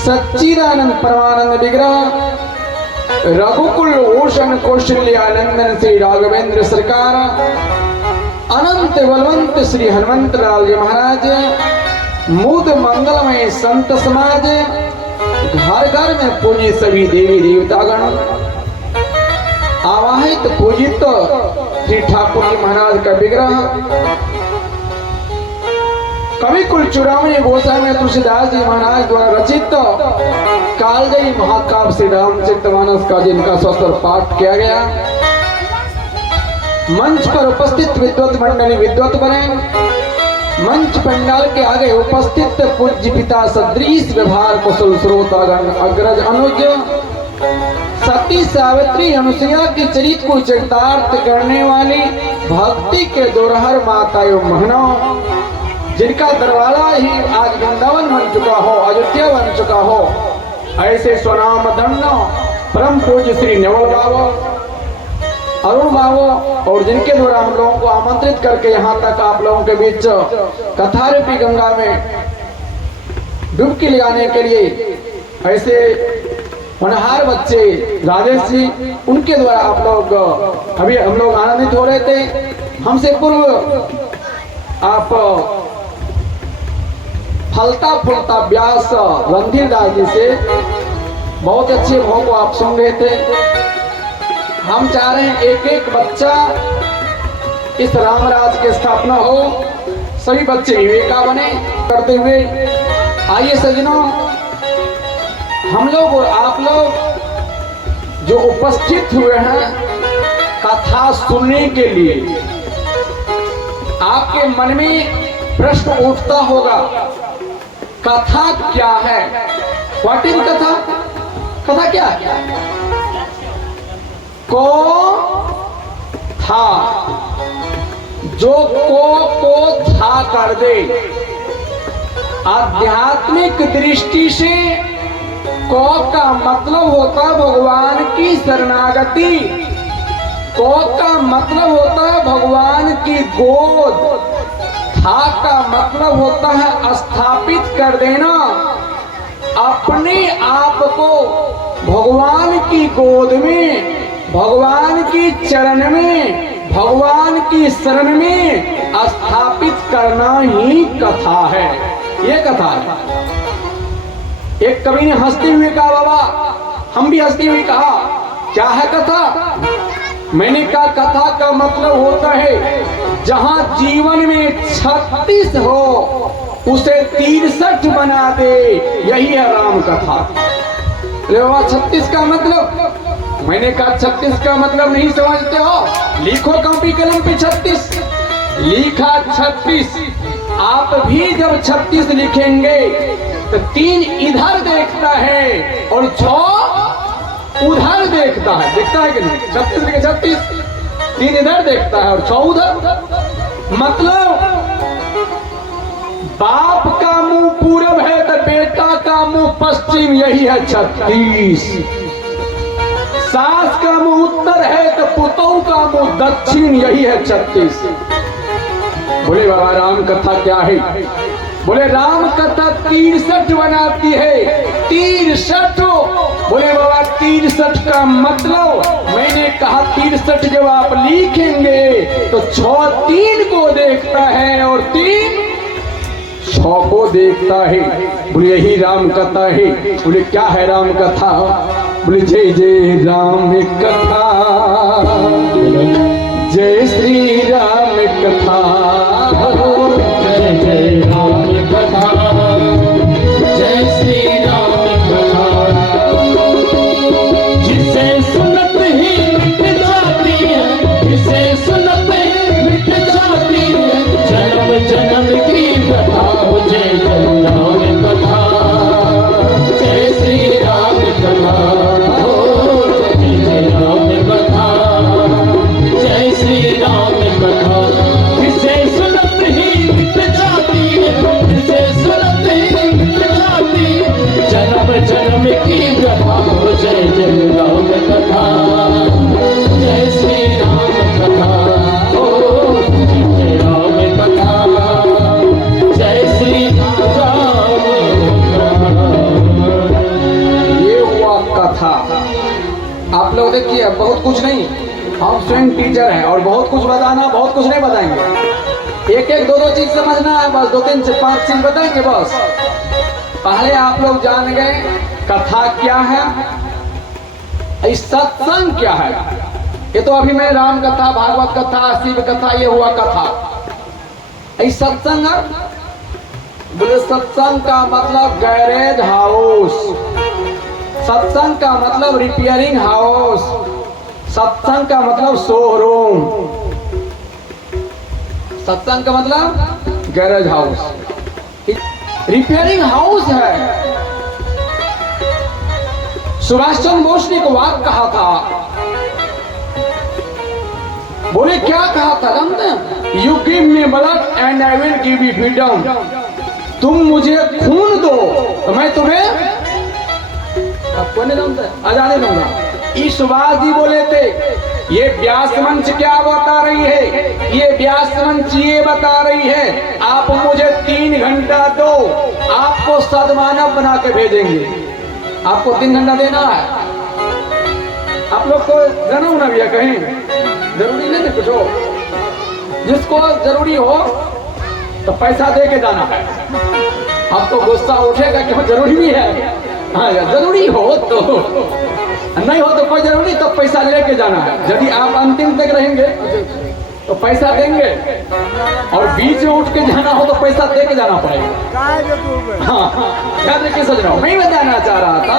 सच्चिदानंद परमानंद विग्रह रघुकुल भूषण कौशल्यानंदन श्री राघवेंद्र सरकार अनंत बलवंत श्री हनुमंत लाल जी महाराज मूद मंगलमय संत समाज घर घर में पूजी सभी देवी देवतागण आवाहित पूजित श्री ठाकुर जी महाराज का विग्रह कवि कुल चुरामणी गोस्वामी तुलसीदास जी महाराज द्वारा रचित कालजयी महाकाव्य श्री रामचरितमानस का जिनका सस्त्र पाठ किया गया। मंच पर उपस्थित विद्वत मंडली विद्वत बने, मंच पंडाल के आगे उपस्थित पूज्य पिता सदृश व्यवहार कुशल श्रोतागण अग्रज अनुज सती सावित्री अनुसुईया की चरित्र को चरितार्थ करने वाली भक्ति के दोरहर माता एवं बहनों जिनका दरवाजा ही आज वृंदावन बन चुका हो, अयोध्या बन चुका हो, ऐसे स्वनाम धन्य परम पूज्य श्री नवल बाबा अरुण बाबू और जिनके द्वारा हम लोगों को आमंत्रित करके यहाँ तक आप लोगों के बीच कथा रूपी गंगा में डुबकी लगाने के लिए ऐसे होनहार बच्चे राजेश जी उनके द्वारा आप लोग अभी हम लोग आनंदित हो रहे थे। हमसे पूर्व आप फलता फूलता व्यास रणधीर दास जी से बहुत अच्छे भाव को आप सुन रहे थे। हम चाह रहे हैं एक एक बच्चा इस रामराज की स्थापना हो, सभी बच्चे विवेका बने करते हुए। आइए सज्जनों, हम लोग और आप लोग जो उपस्थित हुए हैं कथा सुनने के लिए, आपके मन में प्रश्न उठता होगा कथा क्या है? व्हाट इज कथा? कथा क्या है? को था, जो को था कर दे। आध्यात्मिक दृष्टि से को का मतलब होता है भगवान की शरणागति, को का मतलब होता है भगवान की गोद, था का मतलब होता है स्थापित कर देना अपने आप को भगवान की गोद में, भगवान की चरण में, भगवान की शरण में स्थापित करना ही कथा है। ये कथा है। एक कवि ने हंसते हुए कहा, बाबा हम भी हंसते हुए कहा क्या है कथा? मैंने कहा कथा का मतलब होता है जहां जीवन में 36 हो उसे 63 बना दे, यही है राम कथा। ले बाबा 36 का मतलब? मैंने कहा 36 का मतलब नहीं समझते हो, लिखो कॉपी कलम पे 36, लिखा 36। आप भी जब 36 लिखेंगे तो 3 इधर देखता है और 6 उधर देखता है, देखता है कि नहीं? 36 लिखे 36, 3 इधर देखता है और 6 उधर। मतलब बाप का मुंह पूरब है तो बेटा का मुंह पश्चिम, यही है 36। सास का मुंह उत्तर है तो पुतों का मुंह दक्षिण, यही है 36। बोले बाबा राम कथा क्या है? बोले राम कथा 63 बनाती है, 63। बोले बाबा 63 का मतलब? मैंने कहा 63 जब आप लिखेंगे तो 6 3 को देखता है और 3 6 को देखता है। बोले यही राम कथा है। बोले क्या है राम कथा? बोले जय जय राम कथा, जय श्री राम कथा, जय जय राम कथा, जय श्री राम कथा। जिसे सुनत ही मिट जाती है, जिसे सुनत ही मिट जाती है, जन्म जन्म की कथा। जय जय राम कथा, जय श्री राम कथा, जय जय राम कथा, जय श्री राम कथा। जिसे आप लोग देखिए, बहुत कुछ नहीं, हम स्वयं टीचर हैं और बहुत कुछ बताना, बहुत कुछ नहीं बताएंगे। एक एक दो दो चीज समझना है, बस 2 3 से 5 चीज बताएंगे बस। पहले आप लोग जान गए कथा क्या है, सत्संग क्या है। ये तो अभी मैं राम कथा, भागवत कथा, शिव कथा, ये हुआ कथा। सत्संग, बोले सत्संग का मतलब गैरेज हाउस, सत्संग का मतलब रिपेयरिंग हाउस, सत्संग का मतलब शोरूम, सत्संग का मतलब गैरेज हाउस, रिपेयरिंग हाउस है। सुभाष चंद्र बोस ने एक वाक्य कहा था, बोले क्या कहा था जानते हैं? You give me blood and I will give you freedom. तुम मुझे खून दो तो मैं तुम्हें आपको नहीं जानते आजादी दूंगा। ई सुभाष जी बोले थे। ये व्यास मंच क्या बता रही है? ये व्यास मंच ये बता रही है आप मुझे 3 घंटा दो, आपको सद्मानव बना के भेजेंगे। आपको 3 घंटा देना है। आप लोग को जाना होना भी है कहीं, जरूरी नहीं है कुछ हो, जिसको जरूरी हो तो पैसा दे के जाना है। आपको गुस्सा उठेगा कि जरूरी भी है, हाँ जरूरी हो तो, नहीं हो तो कोई जरूरी तो पैसा लेके जाना है। यदि आप अंतिम तक रहेंगे तो पैसा देंगे, और बीच में उठ के जाना हो तो पैसा दे के जाना पड़ेगा। हाँ याद रखिए, सोच रहा हूँ मैं बताना चाह रहा था।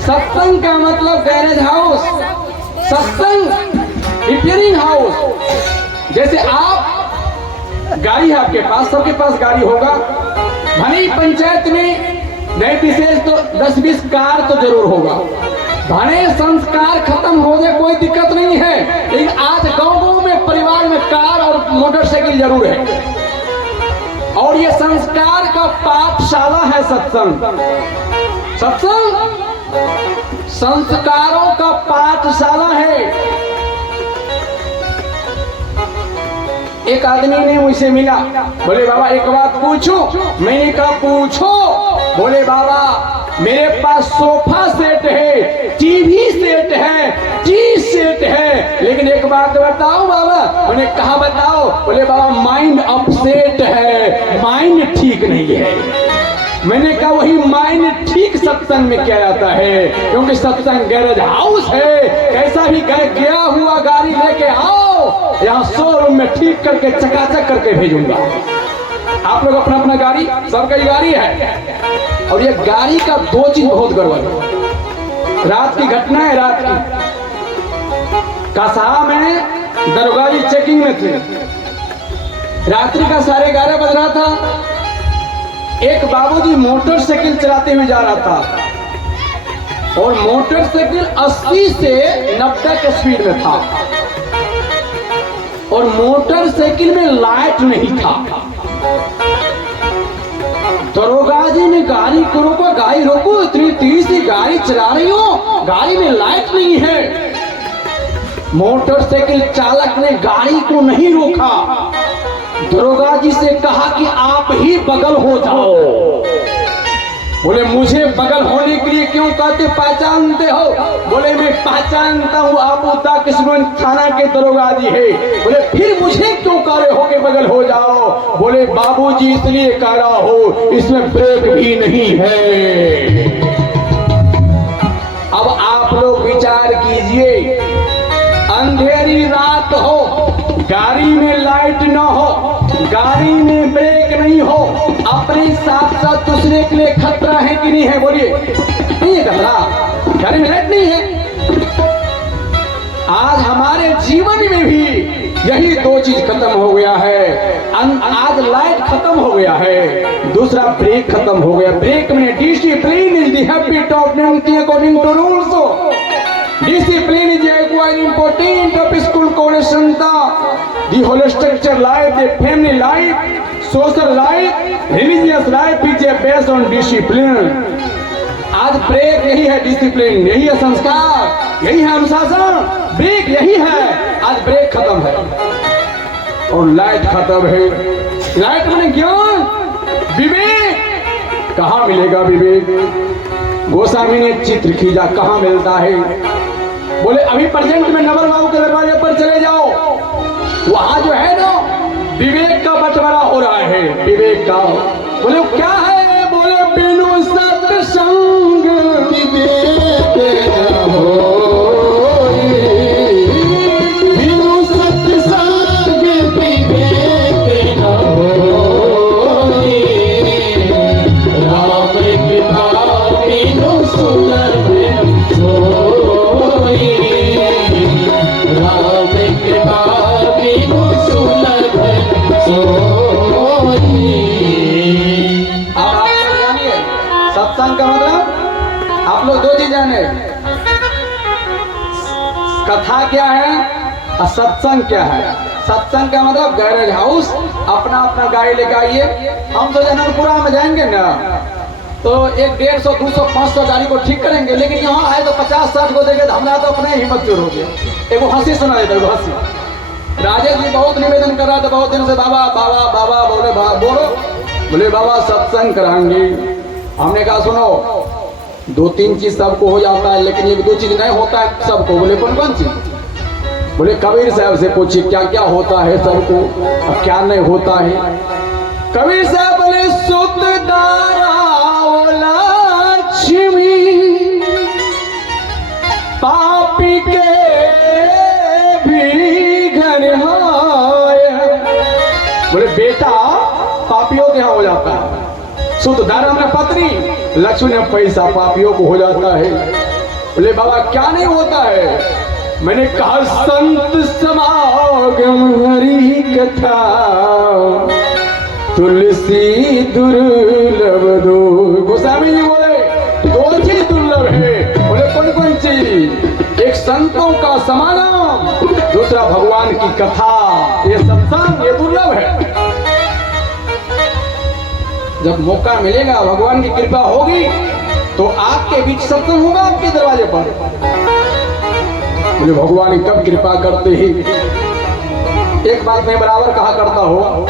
सत्संग का मतलब गैरेज हाउस, सत्संग रिपेयरिंग हाउस। जैसे आप गाड़ी है आपके पास, सबके पास गाड़ी होगा, भले पंचायत में नहीं विशेष तो 10-20 कार तो जरूर होगा। भले संस्कार खत्म हो जाए कोई दिक्कत नहीं है, लेकिन आज गांव-गांव में परिवार में कार और मोटरसाइकिल जरूर है। और ये संस्कार का पाठशाला है सत्संग। सत्संग संस्कारों का पाठशाला है। एक आदमी ने मुझसे मिला, बोले बाबा एक बात पूछूं? मैंने कहा पूछो। बोले बाबा मेरे पास सोफा सेट है, टीवी सेट है, टी सेट है, लेकिन एक बात बताओ बाबा। मैंने कहा बताओ। बोले बाबा माइंड अपसेट है, माइंड ठीक नहीं है। मैंने कहा वही माइंड ठीक सत्संग में किया जाता है, क्योंकि सत्संग गैरेज हाउस है। कैसा भी गया हुआ गाड़ी लेके आओ, यहाँ शोरूम में ठीक करके चकाचक करके भेजूंगा। आप लोग अपना अपना गाड़ी, सबका गाड़ी है। और ये गाड़ी का 2 चीज बहुत गड़बड़ है। रात की घटना है, रात की कसाहा में दरोगा जी चेकिंग में थे। रात्रि का 11:30 बज रहा था। एक बाबूजी मोटरसाइकिल चलाते हुए जा रहा था, और मोटरसाइकिल 80 से 90 के स्पीड में था, और मोटरसाइकिल में लाइट नहीं था। दरोगा जी ने गाड़ी को रोका, गाड़ी रोको, इतनी तेज से गाड़ी चला रही हो, गाड़ी में लाइट नहीं है। मोटरसाइकिल चालक ने गाड़ी को नहीं रोका, दरोगा जी से कहा कि आप ही बगल हो जाओ। बोले मुझे बगल होने के लिए क्यों कहते, पहचानते हो? बोले मैं पहचानता हूँ, आप उता किशनगंज थाना के दरोगा जी है। बोले फिर मुझे क्यों कह रहे हो कि बगल हो जाओ? बोले बाबूजी इसलिए कह रहा हो, इसमें ब्रेक भी नहीं है। अब आप लोग विचार कीजिए, अंधेरी रात हो, गाड़ी में लाइट न हो, गाड़ी में ब्रेक नहीं हो, अपने साथ साथ दूसरे के लिए खतरा है कि नहीं है? बोलिए नहीं है खतरा, गाड़ी में लाइट नहीं है। आज हमारे जीवन में भी यही 2 चीज खत्म हो गया है। आज लाइट खत्म हो गया है, दूसरा ब्रेक खत्म हो गया। ब्रेक में discipline is the habit of doing according to rules. Discipline is quite important of school coordination, the whole structure life, the family life, social life, religious life is based on discipline. आज break यही है, discipline यही है, संस्कार यही है, अनुशासन, break यही है। आज ब्रेक खत्म है और लाइट खत्म है। लाइट माने ज्ञान, विवेक। कहाँ मिलेगा विवेक? गोस्वामी ने चित्र खींचा, कहाँ मिलता है? बोले अभी प्रेजेंट में नवर बाबू के दरवाजे पर चले जाओ, वहां जो है ना विवेक का बंटवारा हो रहा है, विवेक का। बोले क्या है? बोले बिनु सत्संग विवेक न होए, बिनु सत्संग विवेक न होए, राम कृपा बिनु सुलभ सोई, राम कृपा बिनु सुलभ सोई। आप लोग जानिए सत्संग का मतलब, आप लोग दो चीज जाने, कथा क्या है और सत्संग क्या है। सत्संग का मतलब गैरेज हाउस, अपना अपना गाड़ी लेके आइए। हम तो जनकपुरा में जाएंगे ना तो 100, 150, 200, 500 गाड़ी को ठीक करेंगे, लेकिन यहाँ आए तो 50-60 को देंगे तो हमारा तो अपने हिम्मत चूर हो गया। एक वो हंसी सुना देता है, हंसी। राजेश जी बहुत निवेदन कर रहा था बहुत दिन से, बाबा बाबा बाबा, बोले बोलो, बोले बाबा सत्संग कराएंगे। हमने कहा सुनो, 2-3 चीज सबको हो जाता है, लेकिन 1-2 चीज नहीं होता है सबको। बोले कौन कौन चीज? बोले कबीर साहब से पूछिए क्या क्या होता है सबको और क्या नहीं होता है। कबीर साहब बोले सुत दारा लक्ष्मी पापी के भी घर है। बोले बेटा पापियों के यहाँ हो जाता है, सुत दारा में पत्नी, लक्ष्मी ने पैसा, पापियों को हो जाता है। बोले बाबा क्या नहीं होता है? मैंने कहा संत समागम हरि कथा, तुलसी दुर्लभ दो। गोस्वामी जी बोले 2 चीज दुर्लभ है। बोले कौन कौन चीज? एक संतों का समागम, दूसरा भगवान की कथा, ये सत्संग, ये दुर्लभ है। जब मौका मिलेगा, भगवान की कृपा होगी तो आपके बीच सत्संग होगा आपके दरवाजे पर। मुझे भगवान कब कृपा करते ही। एक बात मैं बराबर कहा करता हूँ।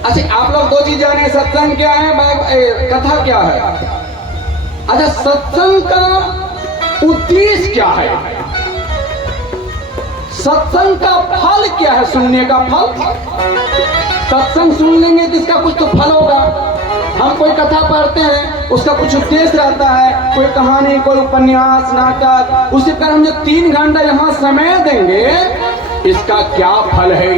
अच्छा आप लोग 2 चीज जाने, सत्संग क्या है, कथा क्या है। अच्छा सत्संग का उद्देश्य क्या है, सत्संग का फल क्या है, सुनने का फल। सत्संग सुन लेंगे तो इसका कुछ तो फल होगा। हम कोई कथा पढ़ते हैं, उसका कुछ उद्देश्य रहता है, कोई कहानी, कोई उपन्यास, नाटक, उसी पर हम जो 3 घंटा यहाँ समय देंगे, इसका क्या फल है,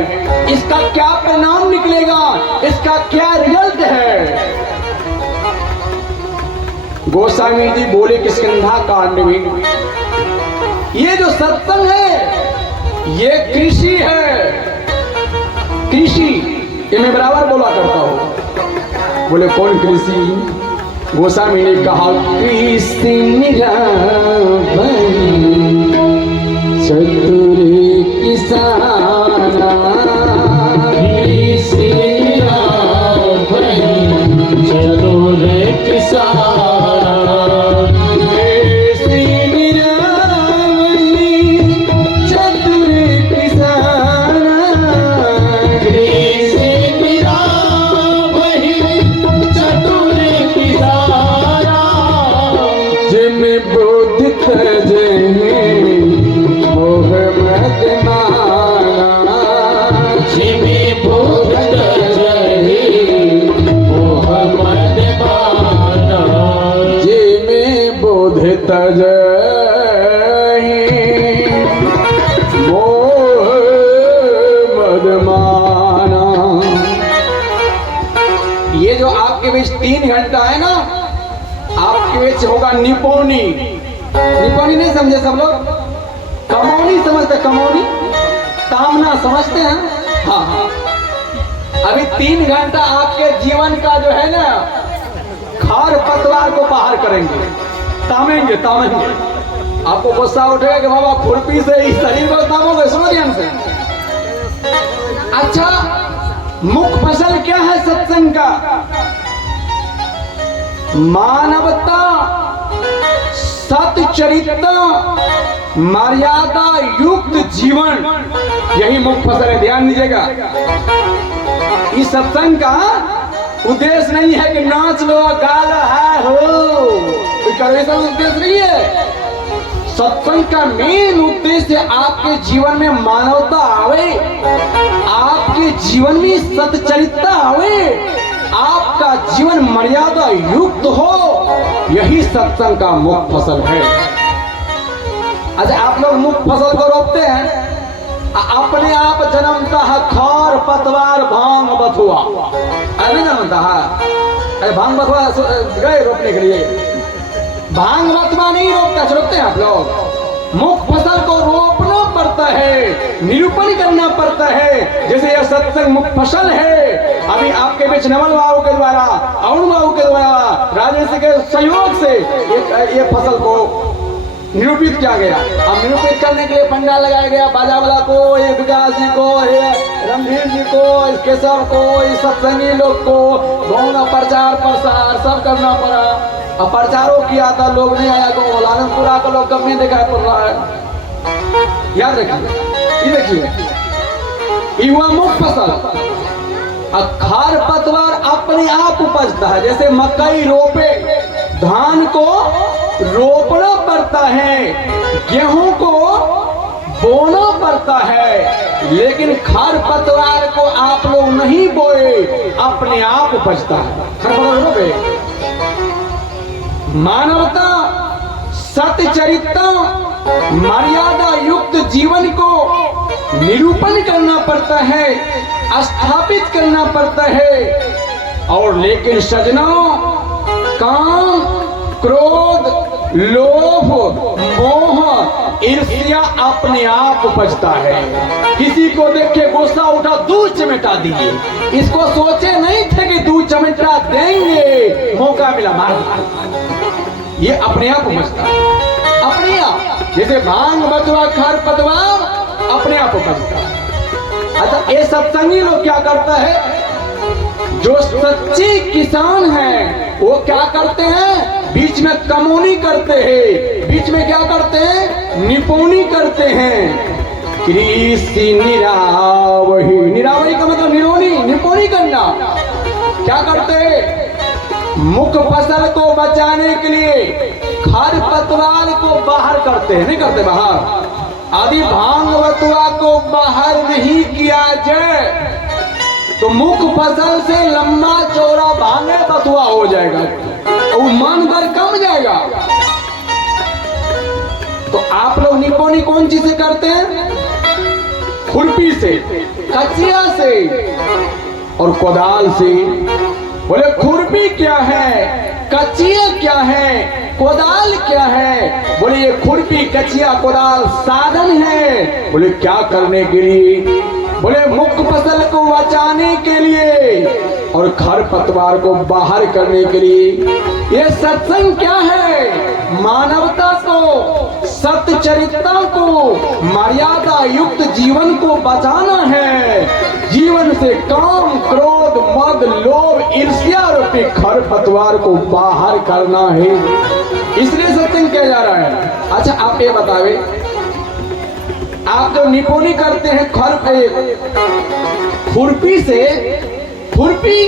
इसका क्या परिणाम निकलेगा, इसका क्या रिजल्ट है। गोस्वामी जी बोले किष्किंधा कांड में, ये जो सत्संग है ये कृषि है, कृषि। ये मैं बराबर बोला करता हूँ। बोले कौन कृषि? गोस्वामी ने कहा कृषि निरावई चतुर किसाना, कृषि निरावई चतुर किसाना, कृषि निरावई चतुर किसाना, कृषि निरावई चतुर किसाना, जिम बुद्ध तजे मोह मद माना, जिम बुद्ध तजे मोह मद माना, जिम बुद्ध तजे मोह मद माना। ये जो आपके बीच 3 घंटा है ना, आपके बीच होगा निपौनी। निपौनी नहीं समझे सब लोग? कमौनी समझते, कमौनी, तामना समझते हैं। हाँ हाँ, अभी 3 घंटा आपके जीवन का जो है ना खार पतवार को बाहर करेंगे, तामेंगे तामेंगे। आपको गुस्सा उठेगा कि बाबा खुरपी से इस शरीर को तामोगे, सुनो ध्यान से। अच्छा मुख्य फसल क्या है सत्संग का? मानवता, सतचरित्र, मर्यादा युक्त जीवन, यही मुख्य फसल है। ध्यान दीजिएगा, इस सत्संग का उद्देश्य नहीं है कि नाच लो, गा लो, है हो, कोई ऐसा उद्देश्य नहीं है। सत्संग का मेन उद्देश्य आपके जीवन में मानवता आवे, आपके जीवन में सच्चरित्रता आवे, आपका जीवन मर्यादा युक्त हो। यही सत्संग का मुख्य फसल है। अच्छा, आप लोग मुख्य फसल को रोकते हैं, अपने आप जन्मता है खार पतवार भांग बथुआ, नहीं जन्मता है भांग बथुआ गए रोपने के लिए, भांग बथुआ नहीं रोकते हैं आप लोग। मुख्य फसल को रोपना पड़ता है, निरूपण करना पड़ता है। जैसे यह सत्संग मुख्य फसल है। अभी आपके बीच नवल बाबू के द्वारा, अरुण बाबू के द्वारा, राजेश के सहयोग से ये फसल को निरूपित किया गया। अब निरूपित करने के लिए पंडाल लगाया गया, बाजा वाला को, ये विकास जी को, ये रणधीर जी को, इस केशव को, इस सत्संगी लोग को बहुत प्रचार प्रसार सब करना पड़ा। अब प्रचारों किया था, लोग नहीं आया तो लालनपुरा का लोग कब नहीं दिखाई पड़ रहा है। याद रखिए, ये देखिए युवा मुख्य फसल। खार पतवार अपने आप उपजता है। जैसे मकई रोपे, धान को रोपना पड़ता है, गेहूं को बोना पड़ता है, लेकिन खार पतवार को आप लोग नहीं बोए, अपने आप उपजता है। खार पतवार रोपे, मानवता, सत्यचरित्रता, मर्यादा युक्त जीवन को निरूपण करना पड़ता है, स्थापित करना पड़ता है। और लेकिन सज्जनों, काम, क्रोध, लोभ, मोह, ईर्ष्या अपने आप उपजता है। किसी को देख के गुस्सा उठा, दूध चमेटा दिए। इसको सोचे नहीं थे कि दूध चमेटा देंगे, मौका मिला मार दिया। ये अपने आप उपजता है, अपने आप। जैसे भांग बथुआ खार पतवार अपने आप उपजता है। अच्छा, ये सत्संगी लोग क्या करता है? जो सच्चे किसान हैं वो क्या करते हैं? बीच में कमौनी करते हैं, बीच में क्या करते हैं? निपौनी करते हैं। कृषि निरावही, निरावही का मतलब निपौनी करना। क्या करते हैं? मुख्य फसल को बचाने के लिए खार पतवार को बाहर करते हैं, नहीं करते बाहर। यदि भांग बथुआ को बाहर नहीं किया जाए तो मुख्य फसल से लंबा चौड़ा भांगे बथुआ हो जाएगा और मन भर कम जाएगा। तो आप लोग निपौनी कौन चीज से करते हैं? खुरपी से, कचिया से और कोदाल से। बोले खुरपी क्या है, कचिया क्या है, कोदाल क्या है? बोले ये खुरपी कचिया कोदाल साधन है। बोले क्या करने के लिए? बोले मुख्य फसल को बचाने के लिए और खर पतवार को बाहर करने के लिए। ये सत्संग क्या है? मानवता को, सत्यचरित्रता को, मर्यादा युक्त जीवन को बचाना है। जीवन से काम, क्रोध, मद, लोभ, ईर्ष्या रूपी खर पतवार को बाहर करना है। इसलिए सत्संग किया जा रहा है। अच्छा, आप ये बतावे, आप जो निपौनी करते हैं खर पे खुरपी से, खुरपी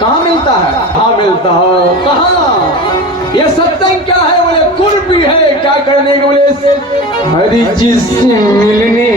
कहाँ मिलता है? कहाँ मिलता है? कहाँ? ये सत्संग क्या है? बोले खुरपी है। क्या करने के? बोले हरी चीज से मिलने